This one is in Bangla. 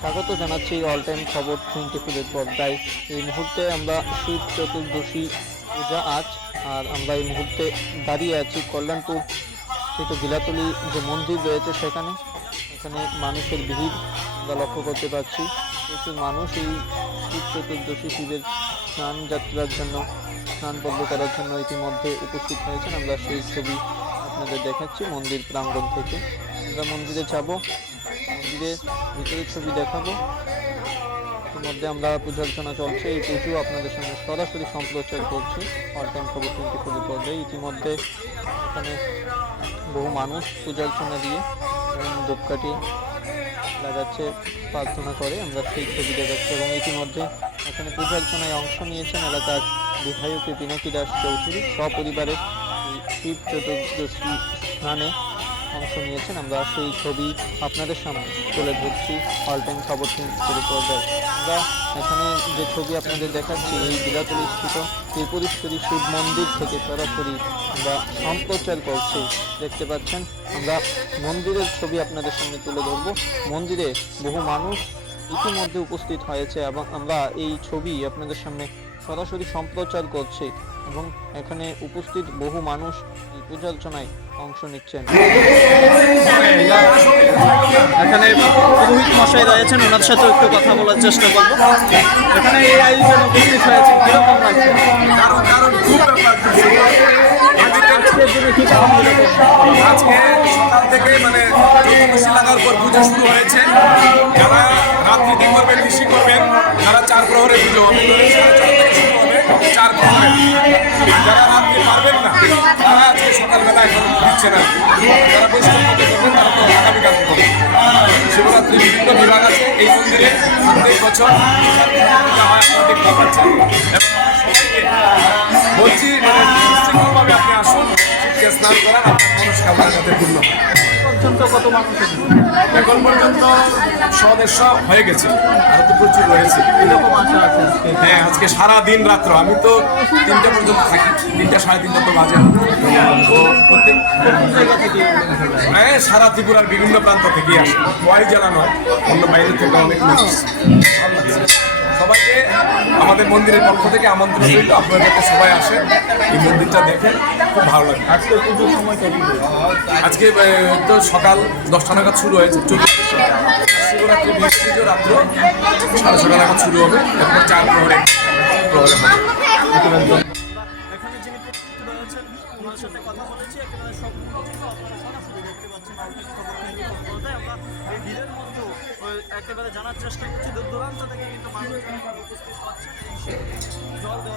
স্বাগত জানাচ্ছি অল টাইম খবর টোয়েন্টি ফোরের পর্দায়। এই মুহূর্তে আমরা শিব চতুর্দশী পূজা আজ, আর আমরা এই মুহূর্তে দাঁড়িয়ে আছি কল্যাণপুর, স্থিত গিলাতলি যে মন্দির রয়েছে সেখানে। এখানে মানুষের ভিড় আমরা লক্ষ্য করতে পারছি। প্রচুর মানুষ এই শিব চতুর্দশী শিবের স্নান যাত্রার জন্য, স্নান পর্ব করার জন্য ইতিমধ্যে উপস্থিত হয়েছেন। আমরা সেই ছবি আপনাদের দেখাচ্ছি মন্দির প্রাঙ্গণ থেকে। আমরা মন্দিরে যাব। মন্দিরের ভিতরের ছবি দেখাবো। ইতিমধ্যে আমরা পূজা অর্চনা চলছে, এই পুজো আপনাদের সঙ্গে সরাসরি সম্প্রচার করছি অল খবর টোয়েন্টি ফোর পর্যায়ে। ইতিমধ্যে এখানে বহু মানুষ পূজা অর্চনা দিয়ে ধূপকাঠি লাগাচ্ছে, প্রার্থনা করে, আমরা সেই ছবি দেখাচ্ছি। এবং ইতিমধ্যে এখানে পূজা অর্চনায় অংশ নিয়েছেন এলাকার বিধায়ক পিনাকি দাস চৌধুরী। সপরিবারে শিব চতুর্দশী স্নানে অংশ নিয়েছেন, আমরা সেই ছবি আপনাদের সামনে তুলে ধরছি অল টাইম খবর পর্যায়ে আমরা এখানে যে ছবি আপনাদের দেখাচ্ছি, এই বিলাতলি স্থিত ত্রিপুরেশ্বরী শিব মন্দির থেকে সরাসরি আমরা সম্প্রচার করছি। দেখতে পাচ্ছেন, আমরা মন্দিরের ছবি আপনাদের সামনে তুলে ধরবো। মন্দিরে বহু মানুষ ইতিমধ্যে উপস্থিত হয়েছে এবং আমরা এই ছবি আপনাদের সামনে সরাসরি সম্প্রচার করছি। এবং এখানে উপস্থিত বহু মানুষ এই পূজার্চনায় অংশ নিচ্ছেন। এখানে পুরোহিত মশাই রয়েছেন ওনার সাথে একটু কথা বলার চেষ্টা করব। এখানে এই আয়োজন উপস্থিত হয়েছে কীরকম লাগছে? আজকে সকাল থেকে মানে চতুর্দশী লাগার পর পুজো শুরু হয়েছে। যারা রাত্রি দিন করবেন ঋষি করবেন যারা চার প্রহরে পুজো হবে। যারা রাত্রি পারবেন না, তারা আজকে সকালবেলা এখন দিচ্ছে না। যারা বৈষ্ণব মতে তারা তো আগামীকাল করবে শিবরাত্রি বিভিন্ন বিভাগ আছে, এই মন্দিরে প্রত্যেক বছর আপনারা দেখতে পাচ্ছেন বলছি মানে শীতকে স্নান করান আপনার মনস্কামনা যাতে পূর্ণ মানুষ এখন পর্যন্ত সদেশ হয়ে গেছে আর তো প্রচুর রয়েছে হ্যাঁ আজকে সারা দিন রাত্র, আমি তো তিনটে পর্যন্ত থাকি, তিনটা সাড়ে তিনটা তো বাজে হ্যাঁ সারা ত্রিপুরার বিভিন্ন প্রান্ত থেকে আসে ওয়াই জেলা নয়, অন্য বাইরে থেকে অনেক আসে। ভালো লাগছে। সবাইকে আমাদের মন্দিরের পক্ষ থেকে আমন্ত্রণ রইল। আপনারা যাতে সবাই আসেন এই মন্দিরটা দেখেন খুব ভালো লাগে। আজকে পুজোর সময় আজকে তো সকাল দশটা নাগাদ শুরু হয়েছে শিবরাত্রি বৃহস্পতি রাত্র সাড়ে ছটা নাগাদ শুরু হবে। এরপর চার প্রহরে প্রহরে হবে। সাথে কথা বলেছি। একেবারে সম্পূর্ণ চিত্র আপনারা সরাসরি দেখতে পাচ্ছেন। আমরা এই ভিড়ের মধ্যেও একেবারে জানার চেষ্টা করছি। দূর দূরান্ত থেকে কিন্তু মানুষ উপস্থিত হচ্ছে জল দেওয়া